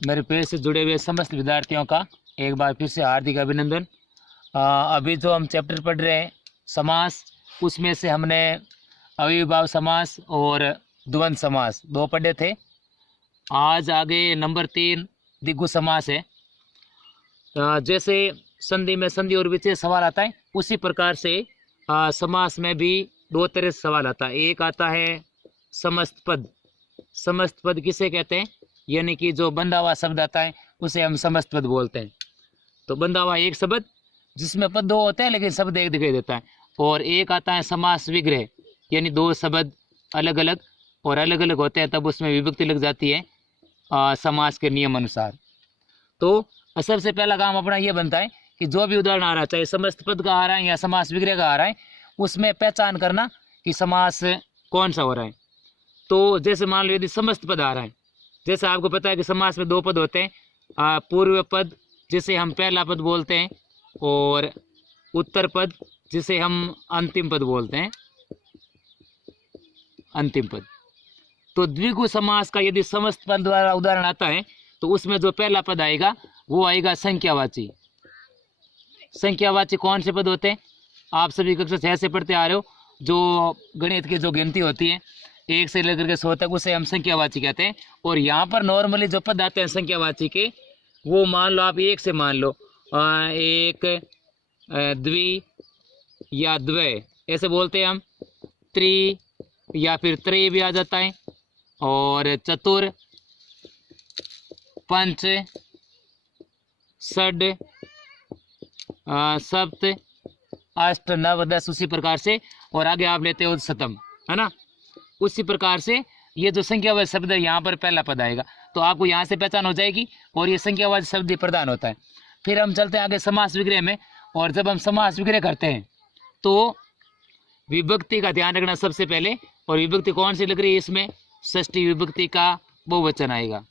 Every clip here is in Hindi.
मेरे पेज से जुड़े हुए समस्त विद्यार्थियों का एक बार फिर से हार्दिक अभिनंदन। अभी जो हम चैप्टर पढ़ रहे हैं समास, उसमें से हमने अविभाव समास और द्वंद्व समास दो पढ़े थे। आज आगे नंबर 3 द्विगु समास है। जैसे संधि में संधि और विच्छेद सवाल आता है, उसी प्रकार से समास में भी दो तरह से सवाल आता है। एक आता है समस्त पद। समस्त पद किसे कहते हैं? यानी कि जो बंधा हुआ शब्द आता है उसे हम समस्त पद बोलते हैं। तो बंधा हुआ एक शब्द जिसमें पद दो होते हैं लेकिन शब्द एक दिखाई देता है। और एक आता है समास विग्रह, यानी दो शब्द अलग अलग और अलग अलग होते हैं, तब उसमें विभक्ति लग जाती है समास के नियम अनुसार। तो सबसे पहला काम अपना ये बनता है कि जो भी उदाहरण आ रहा है, चाहे समस्त पद का आ रहा है या समास विग्रह का आ रहा है, उसमें पहचान करना कि समास कौन सा हो रहा है। तो जैसे मान लो यदि समस्त पद आ रहा है, जैसे आपको पता है कि समास में दो पद होते हैं, पूर्व पद जिसे हम पहला पद बोलते हैं और उत्तर पद जिसे हम अंतिम पद बोलते हैं, अंतिम पद। तो द्विगु समास का यदि समस्त पद द्वारा उदाहरण आता है तो उसमें जो पहला पद आएगा वो आएगा संख्यावाची। संख्यावाची कौन से पद होते हैं? आप सभी कक्षा 6 से पढ़ते आ रहे हो, जो गणित की जो गिनती होती है 1 से लेकर के 100 तक, उसे हम संख्यावाची कहते हैं। और यहाँ पर नॉर्मली जो पद आते हैं संख्यावाची के, वो मान लो आप एक से मान लो, एक, द्वि या द्वय ऐसे बोलते हैं हम, त्रि या फिर त्रय भी आ जाता है, और चतुर, पंच, षड, सप्त, अष्ट, नव, 10, उसी प्रकार से। और आगे आप लेते हो शतम, है ना। उसी प्रकार से ये जो संख्यावाची शब्द है यहाँ पर पहला पद आएगा, तो आपको यहाँ से पहचान हो जाएगी। और ये संख्यावाची शब्द प्रदान होता है। फिर हम चलते हैं आगे समास विग्रह में। और जब हम समास विग्रह करते हैं तो विभक्ति का ध्यान रखना सबसे पहले। और विभक्ति कौन सी लग रही है इसमें? षष्ठी विभक्ति का बहुवचन आएगा।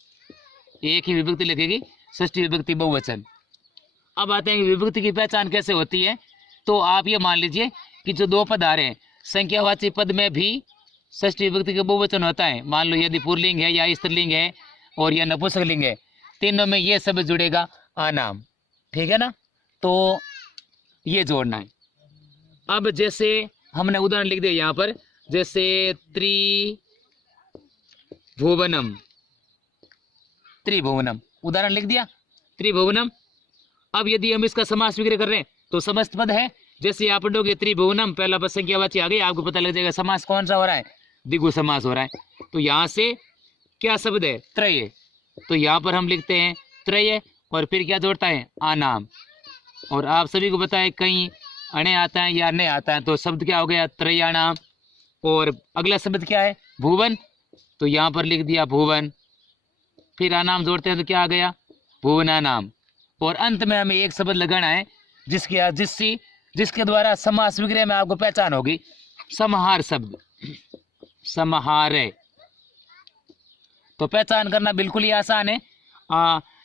एक ही विभक्ति लगेगी, षष्ठी विभक्ति बहुवचन। अब आते हैं विभक्ति की पहचान कैसे होती है। तो आप ये मान लीजिए कि जो दो पद आ रहे हैं, संख्यावाची पद में भी षष्ठी विभक्ति का बहुवचन होता है। मान लो यदि पुल्लिंग है या स्त्रीलिंग है और या नपुंसकलिंग है, तीनों में ये शब्द जुड़ेगा आनाम, ठीक है ना। तो ये जोड़ना है। अब जैसे हमने उदाहरण लिख दिया यहाँ पर, जैसे त्रिभुवनम, त्रिभुवनम उदाहरण लिख दिया, त्रिभुवनम। अब यदि हम इसका समास विग्रह कर रहे हैं तो समस्त पद है। जैसे आप पढ़ोगे त्रिभुवनम, पहला पद संख्यावाची आ गई, आपको पता लग जाएगा समास कौन सा हो रहा है, द्विगु समास हो रहा है। तो यहाँ से क्या शब्द है? त्रय। तो यहाँ पर हम लिखते हैं त्रय, और फिर क्या जोड़ता है? आनाम। और आप सभी को पता है कहीं अणे आता है या ने आता है, तो शब्द क्या हो गया? त्रयाणाम। और अगला शब्द क्या है? भुवन। तो यहाँ पर लिख दिया भुवन। फिर आनाम जोड़ते हैं तो क्या आ गया? भुवनानाम। और अंत में हमें एक शब्द लगाना है जिसके द्वारा समास विग्रह में आपको पहचान होगी, समाहार शब्द, समाहार। तो पहचान करना बिल्कुल ही आसान है।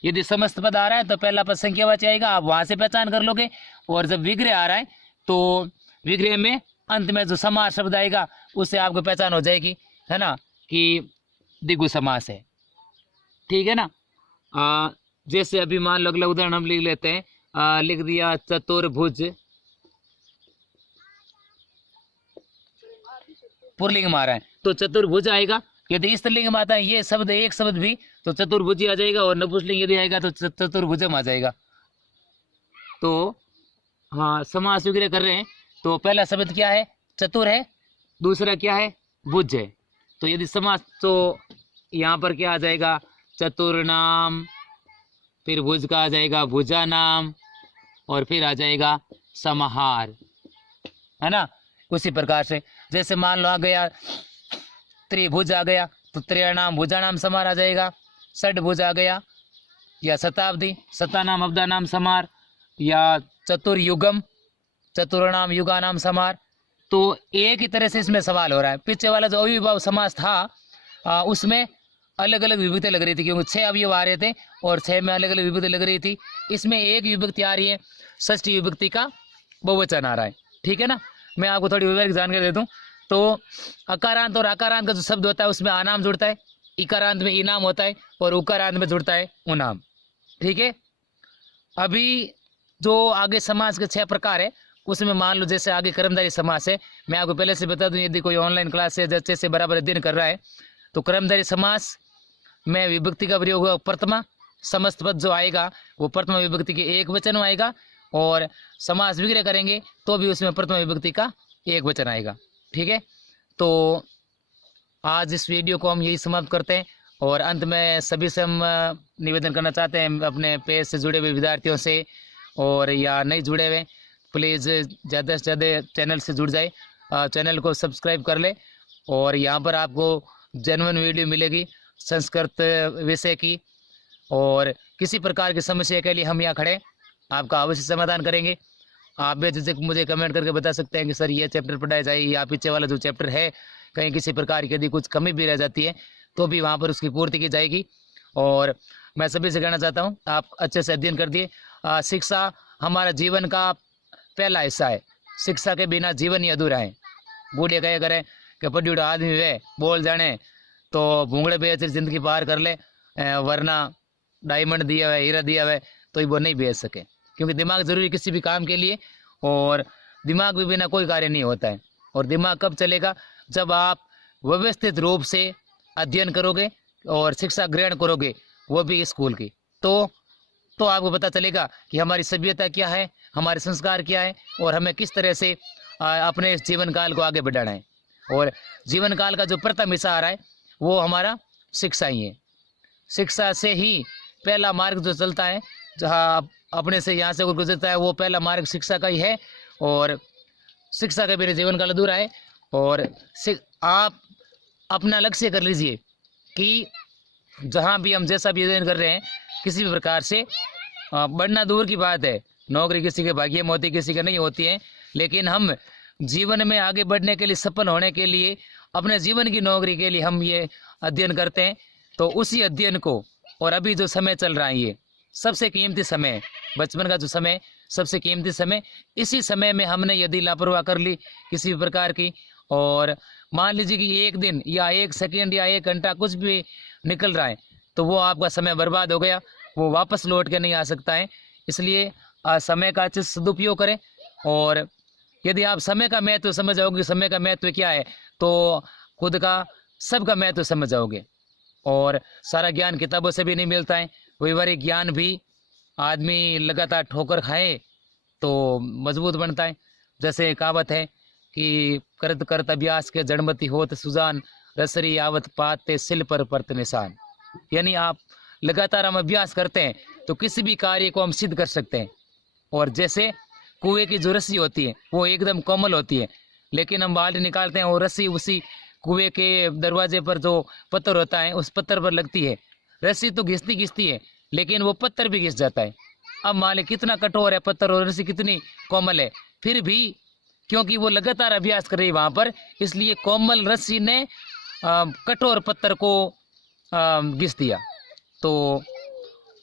यदि समस्त पद आ रहा है तो पहला पद संख्यावाची आएगा, आप वहां से पहचान कर लोगे। और जब विग्रह आ रहा है तो विग्रह में अंत में जो समाहार शब्द आएगा उससे आपको पहचान हो जाएगी, है ना, कि द्विगु समास है, ठीक है ना। जैसे अभी मान लो अगला उदाहरण हम लिख लेते हैं। लिख दिया चतुर्भुज, पुल्लिंग में आ रहा है तो चतुर्भुज आएगा। यदि स्त्रीलिंग में आता है ये शब्द, एक शब्द भी, तो चतुर्भुज आ जाएगा। और नपुंसकलिंग यदि आएगा तो चतुर्भुजम आ जाएगा। तो हाँ, समास विग्रह कर रहे हैं तो पहला शब्द क्या है? चतुर है। दूसरा क्या है? भुज है। तो यदि समास, तो यहाँ पर क्या आ जाएगा? चतुर्नाम, फिर भुज का आ जाएगा भुजा नाम, और फिर आ जाएगा समाहार, है ना। उसी प्रकार से जैसे मान लो आ गया त्रिभुज आ गया तो त्रयाणाम भुजानाम समार आ जाएगा। षडभुज आ गया या शताब्दी, शतानाम अब्दानाम समार, या चतुर्युगम, चतुर्णाम युगानाम समार। तो एक ही तरह से इसमें सवाल हो रहा है। पीछे वाला जो अविभाव समास था उसमें अलग अलग विभक्ति लग रही थी, क्योंकि 6 अवयव आ रहे थे और 6 में अलग अलग विभक्ति लग रही थी। इसमें एक विभक्ति आ रही है, षष्ठी विभक्ति का बहुवचन आ रहा है, ठीक है ना। मैं आपको थोड़ी विवरण जानकारी दे दूं तो अकारांत और अकारांत का जो शब्द होता है उसमें आनाम जुड़ता है, इकारांत में इनाम होता है और उकारांत में जुड़ता है उनाम। ठीक है। अभी जो आगे समास के 6 प्रकार है, उसमें मान लो जैसे आगे कर्मधारय समास है। मैं आपको पहले से बता दूं, यदि कोई ऑनलाइन क्लास है जैसे से बराबर अध्ययन कर रहा है तो कर्मधारय समास में विभक्ति का प्रयोग होगा प्रथमा। समस्त पद जो आएगा वो प्रथमा विभक्ति के एक वचन में आएगा, और समास विग्रह करेंगे तो भी उसमें प्रथमा विभक्ति का एक वचन आएगा। ठीक है। तो आज इस वीडियो को हम यही समाप्त करते हैं, और अंत में सभी से हम निवेदन करना चाहते हैं अपने पेज से जुड़े हुए विद्यार्थियों से, और या नहीं जुड़े हुए प्लीज़ ज़्यादा से ज़्यादा चैनल से जुड़ जाए, चैनल को सब्सक्राइब कर ले। और यहाँ पर आपको जेन्युइन वीडियो मिलेगी संस्कृत विषय की, और किसी प्रकार की समस्या के लिए हम यहाँ खड़े आपका अवश्य समाधान करेंगे। आप बेझिझक मुझे कमेंट करके बता सकते हैं कि सर ये चैप्टर पढ़ाया जाए, या पीछे वाला जो चैप्टर है कहीं किसी प्रकार की यदि कुछ कमी भी रह जाती है तो भी वहाँ पर उसकी पूर्ति की जाएगी। और मैं सभी से कहना चाहता हूँ आप अच्छे से अध्ययन कर दिए। शिक्षा हमारा जीवन का पहला हिस्सा है, शिक्षा के बिना जीवन ही अधूरा है। बूढ़े कहे करें कि पढ़ी आदमी वे बोल जाने तो भूंगड़े बेच जिंदगी पार कर ले, वरना डायमंड दिया हुआ हीरा दिया हुआ तो वो नहीं बेच सके, क्योंकि दिमाग जरूरी किसी भी काम के लिए, और दिमाग भी बिना कोई कार्य नहीं होता है। और दिमाग कब चलेगा? जब आप व्यवस्थित रूप से अध्ययन करोगे और शिक्षा ग्रहण करोगे, वो भी स्कूल की, तो आपको पता चलेगा कि हमारी सभ्यता क्या है, हमारे संस्कार क्या है, और हमें किस तरह से अपने इस जीवन काल को आगे बढ़ाना है। और जीवन काल का जो प्रथम हिस्सा आ रहा है वो हमारा शिक्षा ही है। शिक्षा से ही पहला मार्ग जो चलता है, जहाँ अपने से यहाँ से गुजरता है, वो पहला मार्ग शिक्षा का ही है, और शिक्षा का मेरे जीवन काल अधूरा है। और आप अपना लक्ष्य कर लीजिए कि जहाँ भी हम जैसा भी अध्ययन कर रहे हैं, किसी भी प्रकार से बढ़ना दूर की बात है, नौकरी किसी के भाग्य में होती है, किसी के नहीं होती है, लेकिन हम जीवन में आगे बढ़ने के लिए, सफल होने के लिए, अपने जीवन की नौकरी के लिए हम ये अध्ययन करते हैं। तो उसी अध्ययन को, और अभी जो समय चल रहा है ये सबसे कीमती समय है, बचपन का जो समय सबसे कीमती समय, इसी समय में हमने यदि लापरवाह कर ली किसी भी प्रकार की, और मान लीजिए कि एक दिन या एक सेकंड या एक घंटा कुछ भी निकल रहा है, तो वो आपका समय बर्बाद हो गया, वो वापस लौट के नहीं आ सकता है। इसलिए समय का अच्छे से सदुपयोग करें, और यदि आप समय का महत्व समझ जाओगे, समय का महत्व क्या है, तो खुद का सबका महत्व समझ जाओगे। और सारा ज्ञान किताबों से भी नहीं मिलता है, व्यवहारिक ज्ञान भी आदमी लगातार ठोकर खाए तो मजबूत बनता है। जैसे कहावत है कि करत करत अभ्यास के जड़मती होत सुजान, रसरी आवत पाते सिल पर परत निशान। यानी आप लगातार हम अभ्यास करते हैं तो किसी भी कार्य को हम सिद्ध कर सकते हैं। और जैसे कुएं की जो रस्सी होती है वो एकदम कोमल होती है, लेकिन हम बाल्टी निकालते हैं और रस्सी उसी कुएं के दरवाजे पर जो पत्थर होता है उस पत्थर पर लगती है। रस्सी तो घिसती है, लेकिन वो पत्थर भी घिस जाता है। अब मान ले कितना कठोर है पत्थर और रस्सी कितनी कोमल है, फिर भी क्योंकि वो लगातार अभ्यास कर रही है वहाँ पर, इसलिए कोमल रस्सी ने कठोर पत्थर को घिस दिया। तो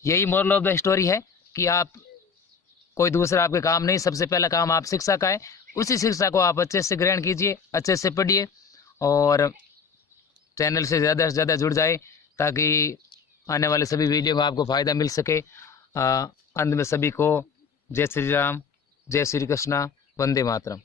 यही मोरल ऑफ द स्टोरी है कि आप कोई दूसरा आपके काम नहीं, सबसे पहला काम आप शिक्षा का है। उसी शिक्षा को आप अच्छे से ग्रहण कीजिए, अच्छे से पढ़िए, और चैनल से ज़्यादा जुड़ जाए ताकि आने वाले सभी वीडियो में आपको फ़ायदा मिल सके। अंत में सभी को जय श्री राम, जय श्री कृष्णा, वंदे मातरम।